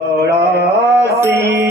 Ahora sí.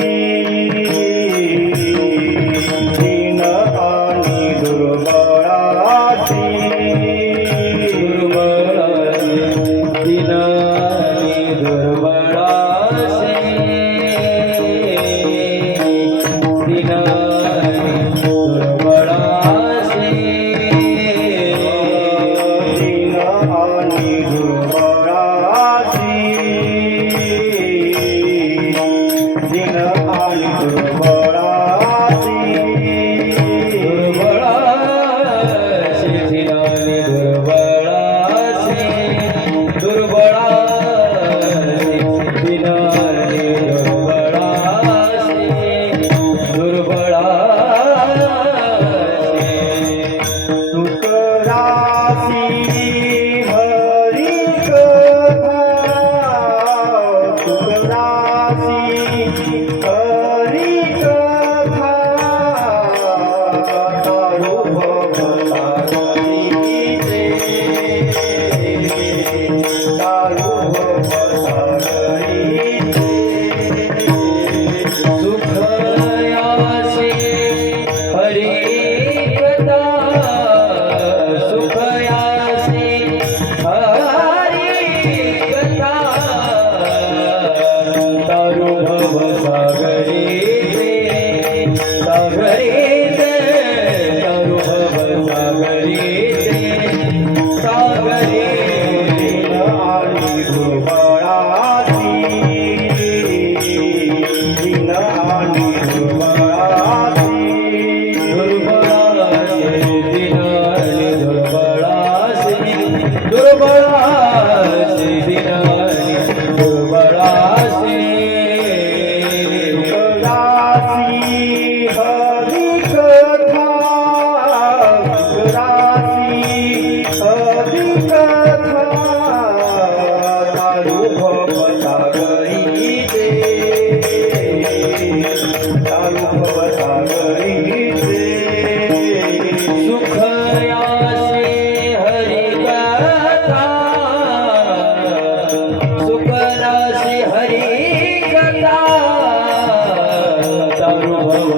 तारू भव सागरी।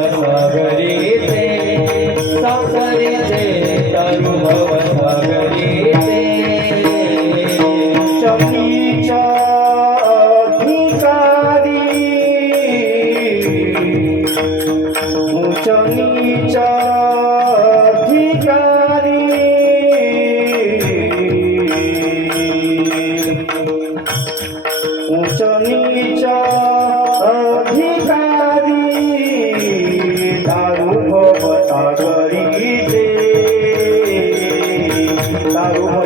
सागरीचे सासरीचे तरुभव सागरीचे. चमीच्या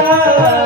ah,